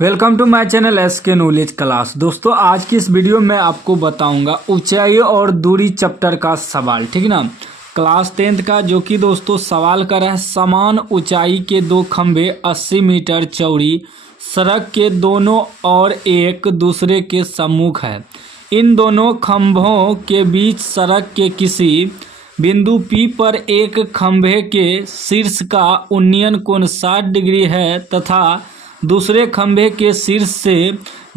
Welcome to my channel SK knowledge class. दोस्तों आज की इस वीडियो में आपको बताऊंगा ऊंचाई और दूरी चैप्टर का सवाल, ठीक ना। क्लास 10th का जो कि दोस्तों सवाल कर रहा है, समान ऊंचाई के दो खंभे 80 मीटर चौड़ी सड़क के दोनों और एक दूसरे के सम्मुख है। इन दोनों खंभों के बीच सड़क के किसी बिंदु P पर एक खंभे के शीर्ष का उन्नयन कोण 60 डिग्री है तथा दूसरे खंभे के शीर्ष से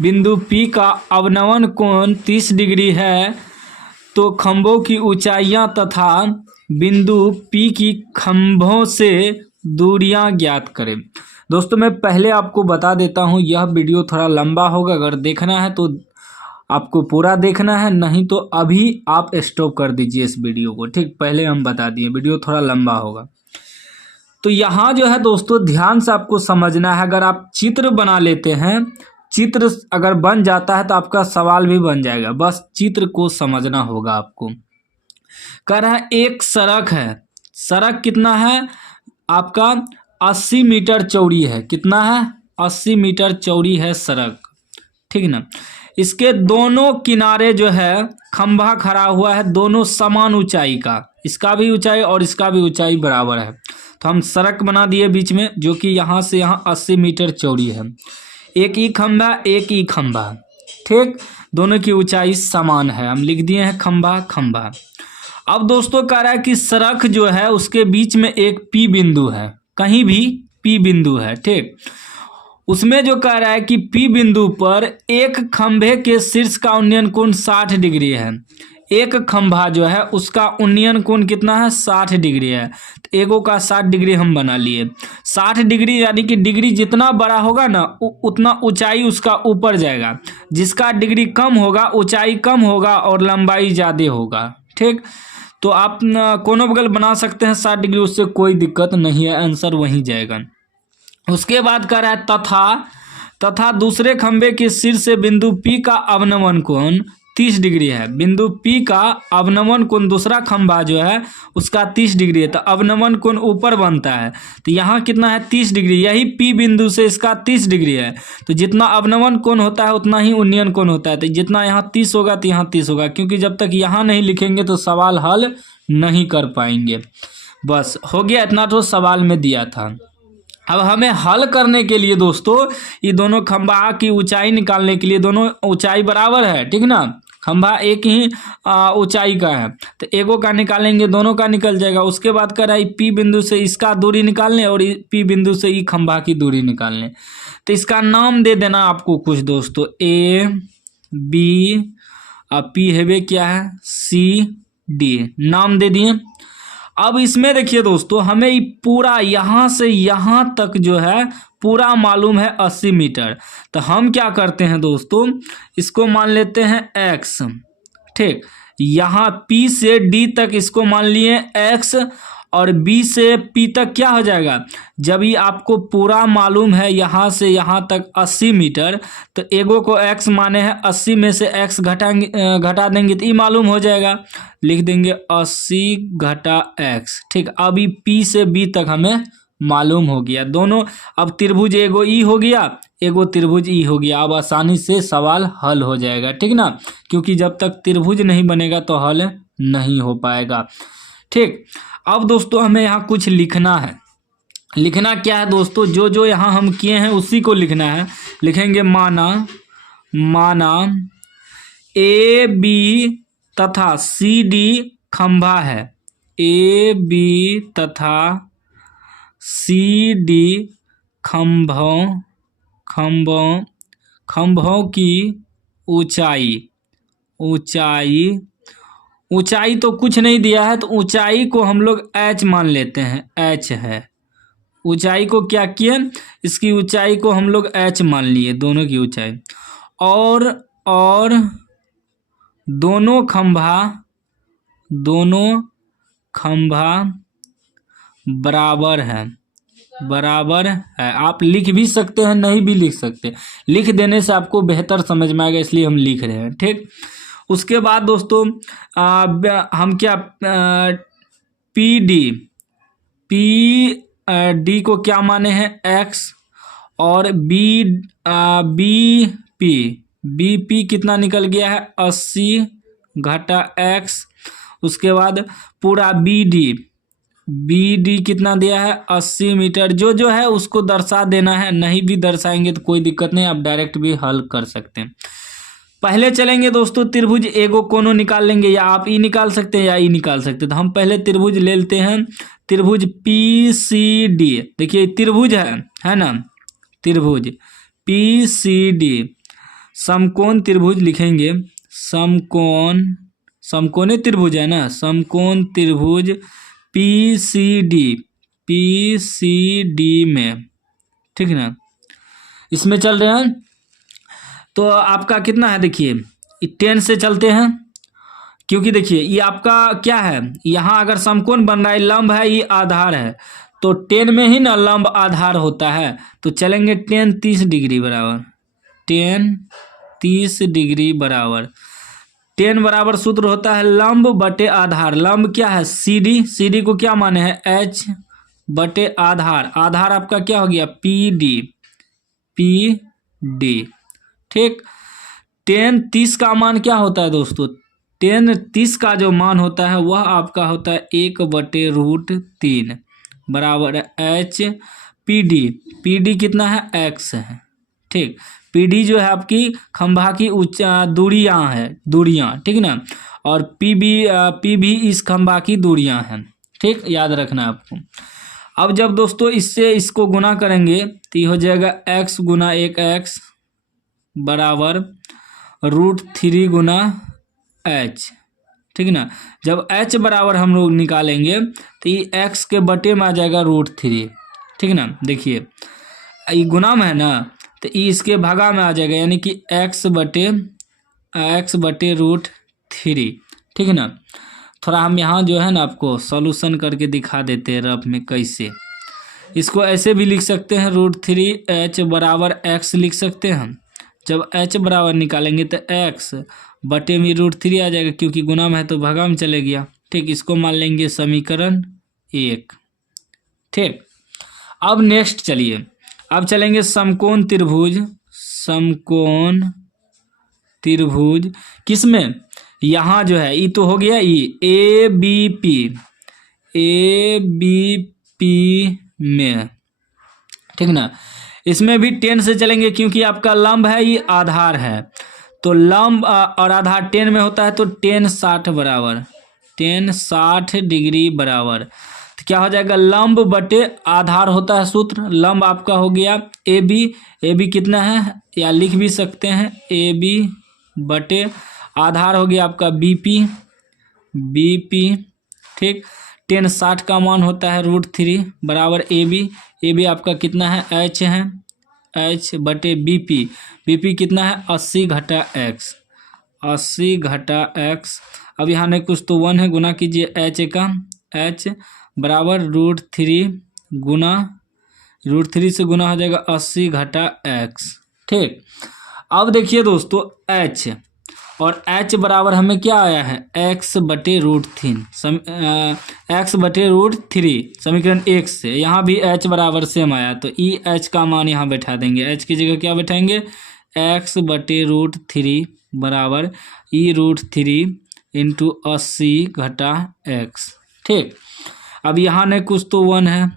बिंदु P का अवनमन कोण 30 डिग्री है, तो खंभों की ऊंचाइयां तथा बिंदु P की खंभों से दूरियां ज्ञात करें। दोस्तों मैं पहले आपको बता देता हूं, यह वीडियो थोड़ा लंबा होगा, अगर देखना है तो आपको पूरा देखना है, नहीं तो अभी आप स्टॉप कर दीजिए इस वीडियो को, ठीक। पहले हम बता दिए वीडियो थोड़ा लंबा होगा। तो यहाँ जो है दोस्तों ध्यान से आपको समझना है। अगर आप चित्र बना लेते हैं, चित्र अगर बन जाता है तो आपका सवाल भी बन जाएगा, बस चित्र को समझना होगा आपको। कह रहा है एक सड़क है, सड़क कितना है आपका 80 मीटर चौड़ी है। कितना है? 80 मीटर चौड़ी है सड़क, ठीक ना। इसके दोनों किनारे जो है खंभा खड़ा हुआ है, दोनों समान ऊंचाई का, इसका भी ऊंचाई और इसका भी ऊंचाई बराबर है। तो हम सड़क बना दिए बीच में, जो कि यहाँ से यहाँ 80 मीटर चौड़ी है। एक ही खंभा एक ही खंभा, ठीक, दोनों की ऊंचाई समान है। हम लिख दिए हैं खंभा खंभा। अब दोस्तों कह रहा है कि सड़क जो है उसके बीच में एक P बिंदु है, कहीं भी P बिंदु है, ठीक। उसमें जो कह रहा है कि P बिंदु पर एक खंभे के शीर्ष का उन्नयन कोण 60 डिग्री है। एक खंभा जो है उसका उन्नयन कोण कितना है? 60 डिग्री है। तो एगो का 60 डिग्री हम बना लिए। 60 डिग्री यानी कि डिग्री जितना बड़ा होगा ना उतना ऊंचाई उसका ऊपर जाएगा, जिसका डिग्री कम होगा ऊंचाई कम होगा और लंबाई ज़्यादा होगा, ठीक। तो आप कोनो बगल बना सकते हैं 60 डिग्री, उससे कोई दिक्कत नहीं है, आंसर वहीं जाएगा। उसके बाद कह रहा है तथा दूसरे खंभे के शीर्ष से बिंदु P का अवनमन कोण 30 डिग्री है। बिंदु P का अवनमन कोण, दूसरा खंभा जो है उसका 30 डिग्री है, तो अवनमन कोण ऊपर बनता है। तो यहाँ कितना है? 30 डिग्री। यही P बिंदु से इसका 30 डिग्री है, तो जितना अवनमन कोण होता है उतना ही उन्नयन कोण होता है। तो जितना यहाँ 30 होगा तो यहाँ 30 होगा, क्योंकि जब तक यहाँ नहीं लिखेंगे तो सवाल हल नहीं कर पाएंगे। बस हो गया, इतना तो सवाल में दिया था। अब हमें हल करने के लिए दोस्तों ये दोनों खंभा की ऊंचाई निकालने के लिए, दोनों ऊंचाई बराबर है, ठीक ना। खंभा एक ही ऊंचाई का है, तो एगो का निकालेंगे दोनों का निकल जाएगा। उसके बाद कर रहा है P बिंदु से इसका दूरी निकालने और P बिंदु से ई खंभा की दूरी निकालने। तो इसका नाम दे देना आपको कुछ दोस्तों, A B P है क्या है C D, नाम दे दिए। अब इसमें देखिए दोस्तों हमें ये पूरा यहाँ से यहाँ तक जो है पूरा मालूम है 80 मीटर। तो हम क्या करते हैं दोस्तों, इसको मान लेते हैं x, ठीक। यहाँ P से D तक इसको मान लिए x और B से P तक क्या हो जाएगा, जब ये आपको पूरा मालूम है यहाँ से यहाँ तक 80 मीटर, तो एगो को x माने हैं, 80 में से x घटा देंगे तो ये मालूम हो जाएगा। लिख देंगे 80 घटा x, ठीक। अब ये P से B तक हमें मालूम हो गया। दोनों अब त्रिभुज एगो ई हो गया, एगो त्रिभुज ई हो गया। अब आसानी से सवाल हल हो जाएगा, ठीक ना, क्योंकि जब तक त्रिभुज नहीं बनेगा तो हल नहीं हो पाएगा, ठीक। अब दोस्तों हमें यहाँ कुछ लिखना है। लिखना क्या है दोस्तों, जो जो यहाँ हम किए हैं उसी को लिखना है। लिखेंगे माना A B तथा C D खंभा है। A B तथा C D खंभों की ऊंचाई तो कुछ नहीं दिया है, तो ऊंचाई को हम लोग h मान लेते हैं, h है। ऊंचाई को क्या किए, इसकी ऊंचाई को हम लोग h मान लिए, दोनों की ऊंचाई। और दोनों खंभा बराबर है। आप लिख भी सकते हैं, नहीं भी लिख सकते, लिख देने से आपको बेहतर समझ में आएगा, इसलिए हम लिख रहे हैं, ठीक। उसके बाद दोस्तों हम क्या P D को क्या माने हैं x, और बी पी कितना निकल गया है 80 घटा x। उसके बाद पूरा बी डी कितना दिया है 80 मीटर। जो है उसको दर्शा देना है, नहीं भी दर्शाएंगे तो कोई दिक्कत नहीं, आप डायरेक्ट भी हल कर सकते हैं। पहले चलेंगे दोस्तों त्रिभुज एगो कोनो निकाल लेंगे, या आप ई निकाल सकते हैं या ई निकाल सकते हैं। तो हम पहले त्रिभुज ले लेते हैं, त्रिभुज पी सी डी। देखिए त्रिभुज है ना, त्रिभुज पी सी डी समकोण त्रिभुज लिखेंगे, समकोणी त्रिभुज है ना, समकोण त्रिभुज पी सी डी में, ठीक ना, इसमें चल रहे हैं। तो आपका कितना है, देखिए 10 से चलते हैं, क्योंकि देखिए ये आपका क्या है, यहाँ अगर समकोण बन रहा है, लंब है, ये आधार है, तो 10 में ही ना लंब आधार होता है। तो चलेंगे 10 30 डिग्री बराबर, 10 30 डिग्री बराबर 10 बराबर सूत्र होता है लंब बटे आधार। लंब क्या है सी डी को क्या माने हैं h बटे आधार आपका क्या हो गया पी डी, ठीक। 10 30 का मान क्या होता है दोस्तों, 10 30 का जो मान होता है वह आपका होता है 1/√3 बराबर h पी डी कितना है x है, ठीक। पी डी जो है आपकी खंभा की दूरियां, ठीक ना, और पी भी इस खंभा की दूरियां हैं, ठीक, याद रखना है आपको। अब जब दोस्तों इससे इसको गुना करेंगे तो ये हो जाएगा x गुना 1x बराबर √3 गुना h, ठीक ना। जब h बराबर हम लोग निकालेंगे तो ये x के बटे में आ जाएगा √3, ठीक ना। देखिए ये गुना में है ना, तो ये इसके भागा में आ जाएगा, यानी कि x बटे √3, ठीक ना। थोड़ा हम यहाँ जो है ना आपको सॉल्यूशन करके दिखा देते हैं रफ में कैसे। इसको ऐसे भी लिख सकते हैं √3 h बराबर x लिख सकते हैं। जब h बराबर निकालेंगे तो x बटे में √3 आ जाएगा, क्योंकि गुना में है तो भागा में चले गया, ठीक। इसको मान लेंगे समीकरण 1, ठीक। अब नेक्स्ट चलिए, अब चलेंगे समकोण त्रिभुज किसमें, यहाँ जो है ये तो हो गया ये ए बी पी में, ठीक ना। इसमें भी 10 से चलेंगे, क्योंकि आपका लंब है, ये आधार है, तो लंब और आधार 10 में होता है, तो 10 60 बराबर 10 60 डिग्री बराबर, तो क्या हो जाएगा लंब बटे आधार होता है सूत्र। लंब आपका हो गया ए बी कितना है, या लिख भी सकते हैं ए बी बटे आधार हो गया आपका बी पी, ठीक। 10 60 का मान होता है √3 बराबर ए बी आपका कितना है h बटे बी पी कितना है 80 घटा x। अब यहाँ नहीं कुछ तो 1 है, गुना कीजिए h बराबर √3 गुना √3 से गुना हो जाएगा 80 घटा x, ठीक। अब देखिए दोस्तों h और h बराबर हमें क्या आया है x बटे √3 समीकरण 1 से, यहाँ भी h बराबर सेम आया, तो ई h का मान यहाँ बैठा देंगे। h की जगह क्या बैठाएंगे x बटे √3 बराबर e√3 इंटू 80 घटा x, ठीक। अब यहाँ ने कुछ तो 1 है,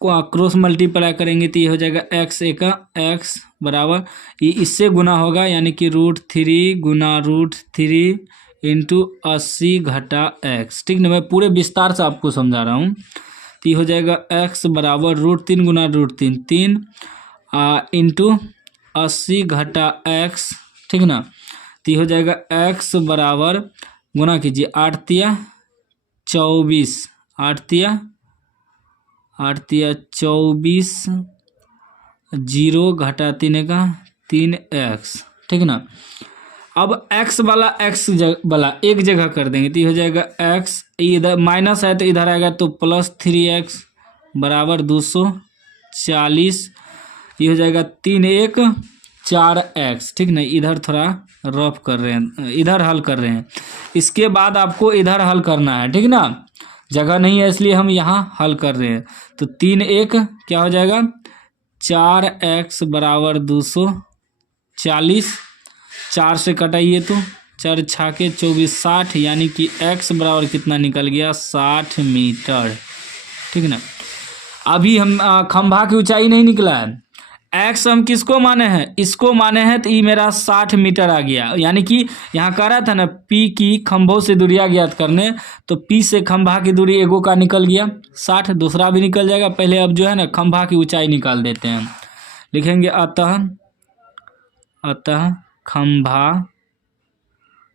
क्रॉस मल्टीप्लाई करेंगे तो ये हो जाएगा x बराबर ये इससे गुना होगा, यानी कि √3 गुना √3 इंटू 80 घटा x, ठीक ना। मैं पूरे विस्तार से आपको समझा रहा हूँ। तो ये हो जाएगा x बराबर √3 गुना √3 3 इंटू 80 घटा x, ठीक ना। तो ये हो जाएगा x बराबर गुना कीजिए 8 तिया 24 0 घटा 3 का 3x, ठीक ना। अब x वाला वाला एक जगह कर देंगे तो ये हो जाएगा x, इधर माइनस है तो इधर आएगा तो प्लस 3x बराबर 240, ये हो जाएगा 3 1 4x, ठीक ना। इधर थोड़ा रफ कर रहे हैं, इधर हल कर रहे हैं, इसके बाद आपको इधर हल करना है, ठीक ना। जगह नहीं है इसलिए हम यहाँ हल कर रहे हैं। तो 3 1 क्या हो जाएगा 4x बराबर 240, 4 से कटाइए तो 4 छाके 24, 60, यानी कि x बराबर कितना निकल गया 60 मीटर। ठीक है ना। अभी हम खंभा की ऊंचाई नहीं निकला है, x हम किसको माने हैं, इसको माने हैं, तो ये मेरा 60 मीटर आ गया। यानी कि यहाँ कह रहा था ना p की खंभों से दूरियां ज्ञात करने, तो p से खंभा की दूरी एगो का निकल गया 60, दूसरा भी निकल जाएगा। पहले अब जो है ना खंभा की ऊंचाई निकाल देते हैं, लिखेंगे अतः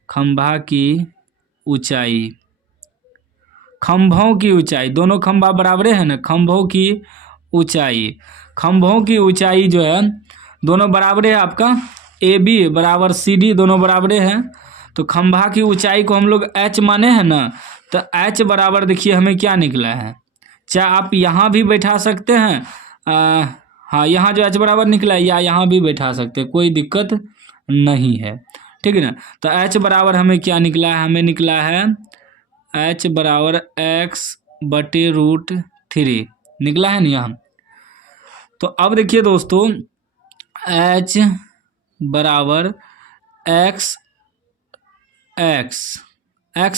खंभा की ऊंचाई, खंभों की ऊंचाई, दोनों खंभा बराबर है ना, खंभों की ऊंचाई जो है दोनों बराबर है। आपका AB बराबर CD दोनों बराबर है, तो खंभा की ऊंचाई को हम लोग h माने हैं ना, तो h बराबर देखिए हमें क्या निकला है, चाहे आप यहाँ भी बैठा सकते हैं, हाँ यहाँ जो h बराबर निकला है या यहाँ भी बैठा सकते हैं, कोई दिक्कत नहीं है। ठीक है ना। तो h बराबर हमें क्या निकला है, हमें निकला है h बराबर x/√3 निकला है ना यहाँ। तो अब देखिए दोस्तों h बराबर x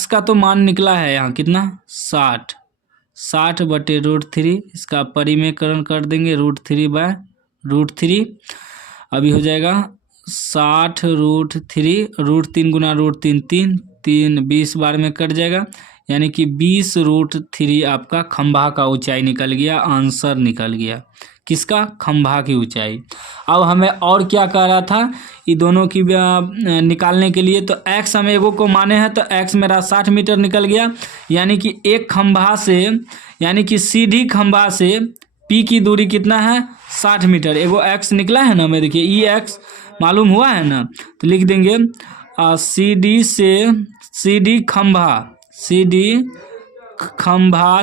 का तो मान निकला है यहाँ कितना 60/√3, इसका परिमेयकरण कर देंगे √3/√3, अभी हो जाएगा 60√3, √3 गुना √3 3 20 बार में कट जाएगा, यानी कि 20√3 आपका खंभा का ऊंचाई निकल गया, आंसर निकल गया किसका, खंभा की ऊंचाई। अब हमें और क्या कह रहा था, ये दोनों की निकालने के लिए, तो x हम एगो को माने हैं, तो x मेरा 60 मीटर निकल गया, यानी कि एक खंभा से, यानी कि सीधी खंभा से p की दूरी कितना है 60 मीटर, एगो x निकला है ना हमें, देखिए ये x मालूम हुआ है ना, तो लिख देंगे सीधी खंभा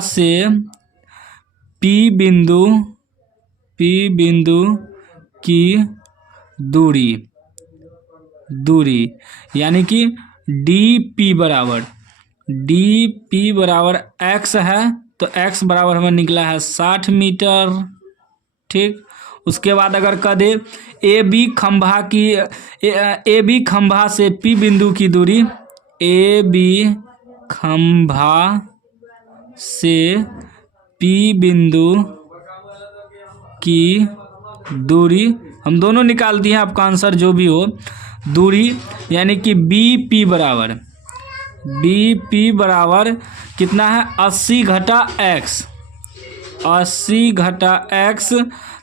से p बिंदु की दूरी यानी कि dp बराबर x है, तो x बराबर हमें निकला है 60 मीटर। ठीक, उसके बाद अगर कह दे ए बी खंभा से p बिंदु की दूरी, ए बी खंभा से p बिंदु की दूरी, हम दोनों निकाल दिए हैं, आपका आंसर जो भी हो, दूरी यानी कि BP बराबर कितना है 80 घटा x,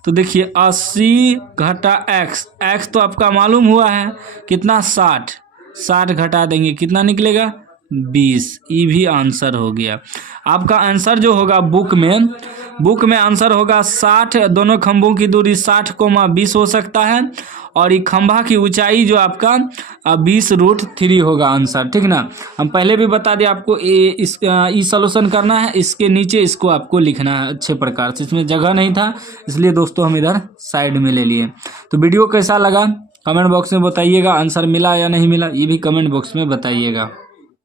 तो देखिए 80 घटा x तो आपका मालूम हुआ है कितना 60 घटा देंगे कितना निकलेगा 20, ये भी आंसर हो गया। आपका आंसर जो होगा बुक में आंसर होगा 60, दोनों खंभों की दूरी 60,20 हो सकता है, और ये खंभा की ऊंचाई जो आपका 20√3 होगा आंसर। ठीक ना, हम पहले भी बता दिए आपको ये सॉल्यूशन करना है, इसके नीचे इसको आपको लिखना है अच्छे प्रकार से, इसमें जगह नहीं था इसलिए दोस्तों हम इधर साइड में ले लिए। तो वीडियो कैसा लगा कमेंट बॉक्स में बताइएगा, आंसर मिला या नहीं मिला ये भी कमेंट बॉक्स में बताइएगा।